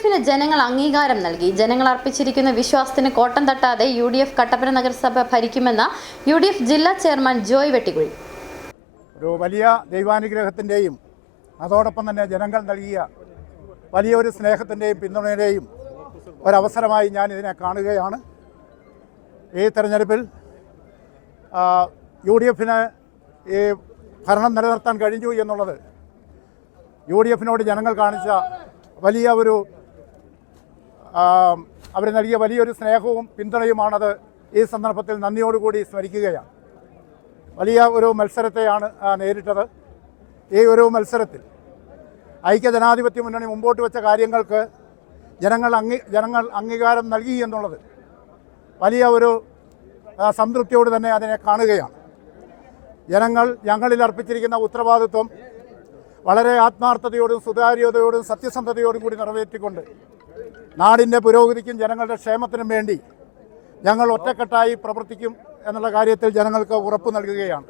UDFിന് ജനങ്ങൾ അംഗീകാരം നൽകി. ജനങ്ങൾ അർപ്പിച്ചിരിക്കുന്ന വിശ്വാസത്തിന് കോട്ടം തട്ടാതെ UDF കട്ടപ്പന നഗരസഭ ഭരിക്കുമെന്ന UDF ജില്ലാ ചെയർമാൻ ജോയ് വെട്ടിക്കുഴി. ഒരു വലിയ ദൈവാനുഗ്രഹത്തിൻ്റെയും അതോടൊപ്പം തന്നെ ജനങ്ങൾ നൽകിയ വലിയൊരു സ്നേഹത്തിൻ്റെയും പിന്തുണയുടെയും ഒരവസരമായി ഞാൻ ഇതിനെ കാണുകയാണ്. ഈ തെരഞ്ഞെടുപ്പിൽ UDFിന് ഈ ഭരണം നിലനിർത്താൻ കഴിഞ്ഞു എന്നുള്ളത് UDFിനോട് ജനങ്ങൾ കാണിച്ച വലിയ ഒരു അവർ നൽകിയ വലിയൊരു സ്നേഹവും പിന്തുണയുമാണത്. ഈ സന്ദർഭത്തിൽ നന്ദിയോടുകൂടി സ്മരിക്കുകയാണ്. വലിയ ഒരു മത്സരത്തെയാണ് നേരിട്ടത്. ഈ ഒരു മത്സരത്തിൽ ഐക്യജനാധിപത്യ മുന്നണി മുമ്പോട്ട് വെച്ച കാര്യങ്ങൾക്ക് ജനങ്ങൾ അംഗീകാരം നൽകി എന്നുള്ളത് വലിയ ഒരു സംതൃപ്തിയോട് തന്നെ അതിനെ കാണുകയാണ്. ജനങ്ങൾ ഞങ്ങളിൽ അർപ്പിച്ചിരിക്കുന്ന ഉത്തരവാദിത്വം വളരെ ആത്മാർത്ഥതയോടും സുതാര്യതയോടും സത്യസന്ധതയോടും കൂടി നിറവേറ്റിക്കൊണ്ട് നാടിൻ്റെ പുരോഗതിക്കും ജനങ്ങളുടെ ക്ഷേമത്തിനും വേണ്ടി ഞങ്ങൾ ഒറ്റക്കെട്ടായി പ്രവർത്തിക്കും എന്നുള്ള കാര്യത്തിൽ ജനങ്ങൾക്ക് ഉറപ്പ് നൽകുകയാണ്.